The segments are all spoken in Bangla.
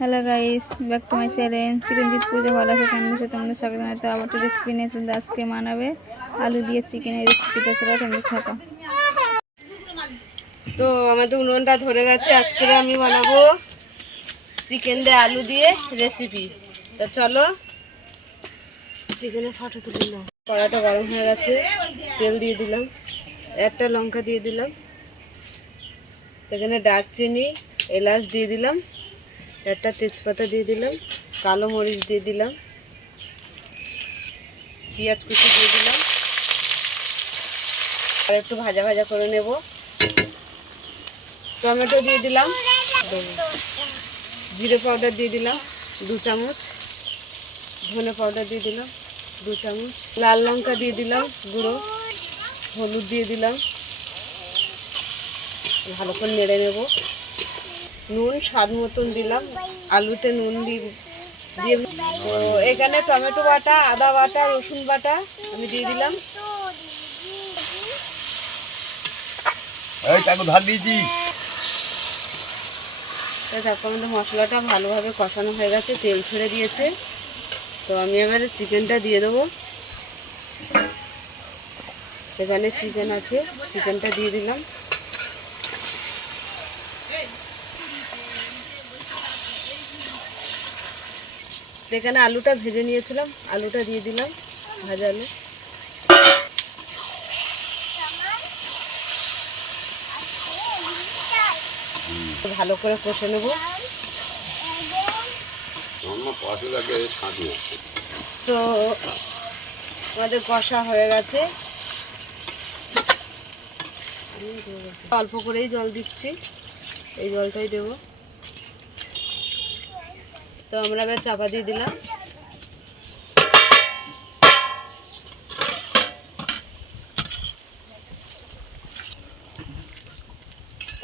Hello guys, back to my channel চিকেনজিৎ পুজো ভালো আছে কেমন আছে তোমরা স্বাগত জানাই। তো আবার একটা রেসিপি নিয়ে চলতে আজকে মানাবে আলু দিয়ে চিকেনের রেসিপিটা চলো তোমরা থাকো। তো আমাদের উনুনটা ধরে গেছে। আজকে আমি বানাবো চিকেন দিয়ে আলু দিয়ে রেসিপি। তো চলো চিকেনের ফটো তুলে নাও। কড়াটা গরম হয়ে গেছে, তেল দিয়ে দিলাম, একটা লঙ্কা দিয়ে দিলাম, এখানে দারচিনি এলাচ দিয়ে দিলাম, একটা তেজপাতা দিয়ে দিলাম, কালো মরিচ দিয়ে দিলাম, পেঁয়াজ কুচি দিয়ে দিলাম, আর একটু ভাজা ভাজা করে নেব। টমেটো দিয়ে দিলাম, জিরে পাউডার দিয়ে দিলাম 2 চামচ, ধনে পাউডার দিয়ে দিলাম 2 চামচ, লাল লঙ্কা দিয়ে দিলাম গুঁড়ো, হলুদ দিয়ে দিলাম, ভালো করে নেড়ে নেব। নুন স্বাদ মতন দিলাম, আলুতে নুন দিয়ে তো এখানে টমেটো বাটা, আদা বাটা, রসুন বাটা আমি দিয়ে দিলাম। তারপর আমাদের মশলাটা ভালোভাবে কষানো হয়ে গেছে, তেল ছেড়ে দিয়েছে। তো আমি এবারে চিকেনটা দিয়ে দেবো। এখানে চিকেন আছে, চিকেনটা দিয়ে দিলাম। এখানে আলুটা ভেজে নিয়েছিলাম, আলুটা দিয়ে দিলাম, ভাজা আলু। ভালো করে কষে নেব। তো আমাদের কষা হয়ে গেছে, অল্প করেই জল দিচ্ছি, এই জলটাই দেব। তো আমরা এবার চাপা দিয়ে দিলাম।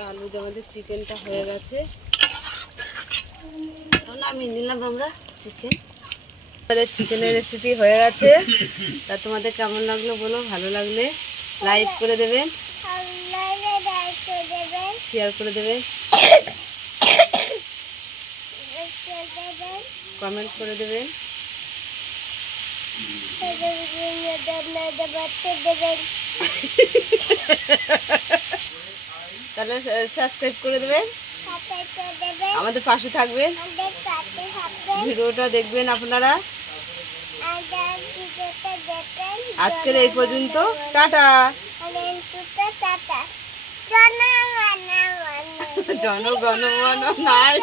আলু দিয়ে আমাদের চিকেনটা হয়ে গেছে, নামিয়ে নিলাম আমরা চিকেন। আমাদের চিকেনের রেসিপি হয়ে গেছে। তা তোমাদের কেমন লাগলো বলো, ভালো লাগলে লাইক করে দেবেন, শেয়ার করে দেবেন, কমেন্ট করে দেবেন, তাহলে সাবস্ক্রাইব করে দেবেন, আমাদের পাশে থাকবেন, ভিডিওটা দেখবেন আপনারা। আজকের এই পর্যন্ত, টাটা। জনগণ মন নাই।